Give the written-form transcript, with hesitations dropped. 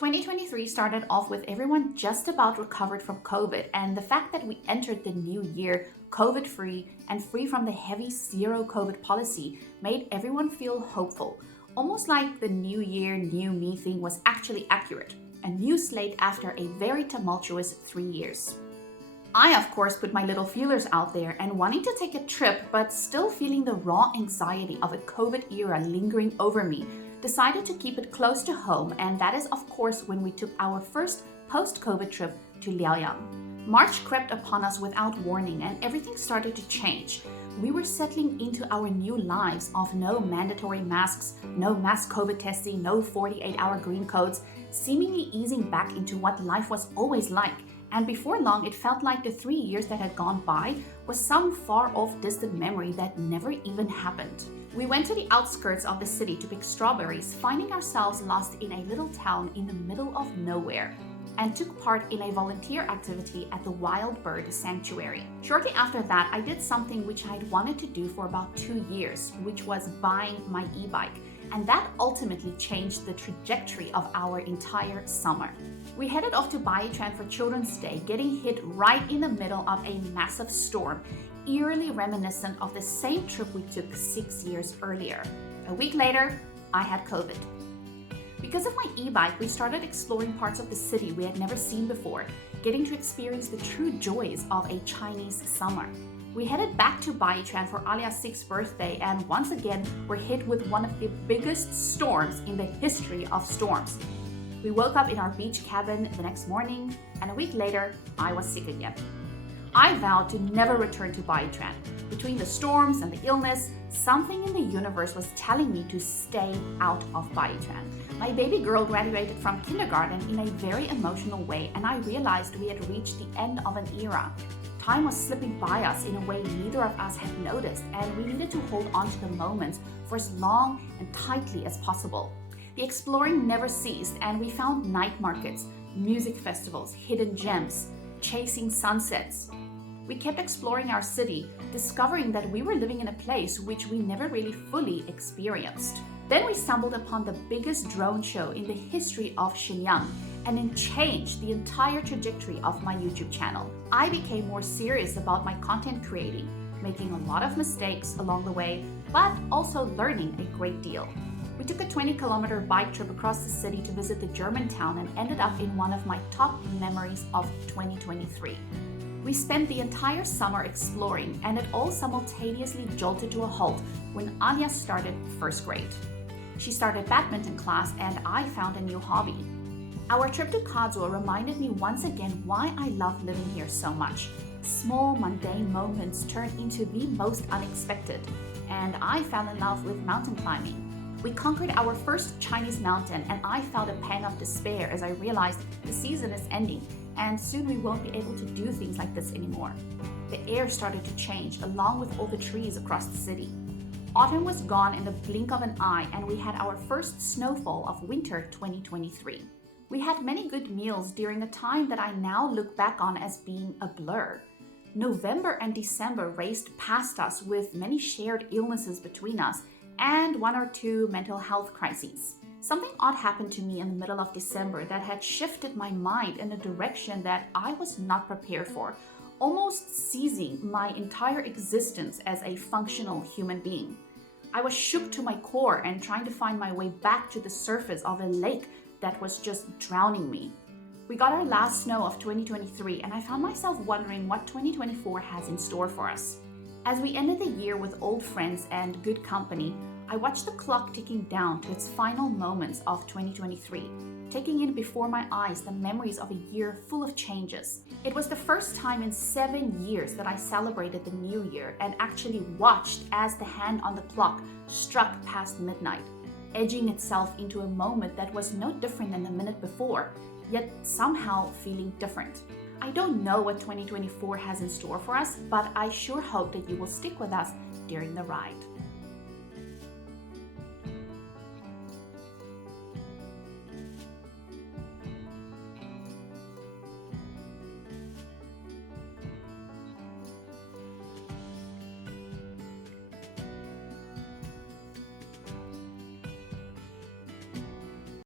2023 started off with everyone just about recovered from COVID, and the fact that we entered the new year COVID-free and free from the heavy zero COVID policy made everyone feel hopeful. Almost like the new year, new me thing was actually accurate. A new slate after a very tumultuous 3 years. I, of course, put my little feelers out there and wanting to take a trip, but still feeling the raw anxiety of a COVID era lingering over me, decided to keep it close to home, and that is, of course, when we took our first post-COVID trip to Liaoyang. March crept upon us without warning, and everything started to change. We were settling into our new lives of no mandatory masks, no mass COVID testing, no 48-hour green codes, seemingly easing back into what life was always like. And before long, it felt like the 3 years that had gone by was some far-off distant memory that never even happened. We went to the outskirts of the city to pick strawberries, finding ourselves lost in a little town in the middle of nowhere, and took part in a volunteer activity at the Wild Bird Sanctuary. Shortly after that, I did something which I'd wanted to do for about 2 years, which was buying my e-bike. And that ultimately changed the trajectory of our entire summer. We headed off to Baiyuan for Children's Day, getting hit right in the middle of a massive storm, eerily reminiscent of the same trip we took 6 years earlier. A week later, I had COVID. Because of my e-bike, we started exploring parts of the city we had never seen before, getting to experience the true joys of a Chinese summer. We headed back to Baiyuan for Alia's 6th birthday, and once again were hit with one of the biggest storms in the history of storms. We woke up in our beach cabin the next morning, and a week later, I was sick again. I vowed to never return to Baiyuan. Between the storms and the illness, something in the universe was telling me to stay out of Baiyuan. My baby girl graduated from kindergarten in a very emotional way, and I realized we had reached the end of an era. Time was slipping by us in a way neither of us had noticed, and we needed to hold on to the moments for as long and tightly as possible. The exploring never ceased, and we found night markets, music festivals, hidden gems, chasing sunsets. We kept exploring our city, discovering that we were living in a place which we never really fully experienced. Then we stumbled upon the biggest drone show in the history of Shenyang, and it changed the entire trajectory of my YouTube channel. I became more serious about my content creating, making a lot of mistakes along the way, but also learning a great deal. We took a 20-kilometer bike trip across the city to visit the German town and ended up in one of my top memories of 2023. We spent the entire summer exploring, and it all simultaneously jolted to a halt when Alia started first grade. She started badminton class, and I found a new hobby. Our trip to Kazuo reminded me once again why I love living here so much. Small, mundane moments turn into the most unexpected, and I fell in love with mountain climbing. We conquered our first Chinese mountain, and I felt a pang of despair as I realized the season is ending, and soon we won't be able to do things like this anymore. The air started to change, along with all the trees across the city. Autumn was gone in the blink of an eye, and we had our first snowfall of winter 2023. We had many good meals during a time that I now look back on as being a blur. November and December raced past us with many shared illnesses between us and 1 or 2 mental health crises. Something odd happened to me in the middle of December that had shifted my mind in a direction that I was not prepared for, almost seizing my entire existence as a functional human being. I was shook to my core and trying to find my way back to the surface of a lake that was just drowning me. We got our last snow of 2023, and I found myself wondering what 2024 has in store for us. As we ended the year with old friends and good company, I watched the clock ticking down to its final moments of 2023, taking in before my eyes the memories of a year full of changes. It was the first time in 7 years that I celebrated the new year and actually watched as the hand on the clock struck past midnight, edging itself into a moment that was no different than the minute before, yet somehow feeling different. I don't know what 2024 has in store for us, but I sure hope that you will stick with us during the ride.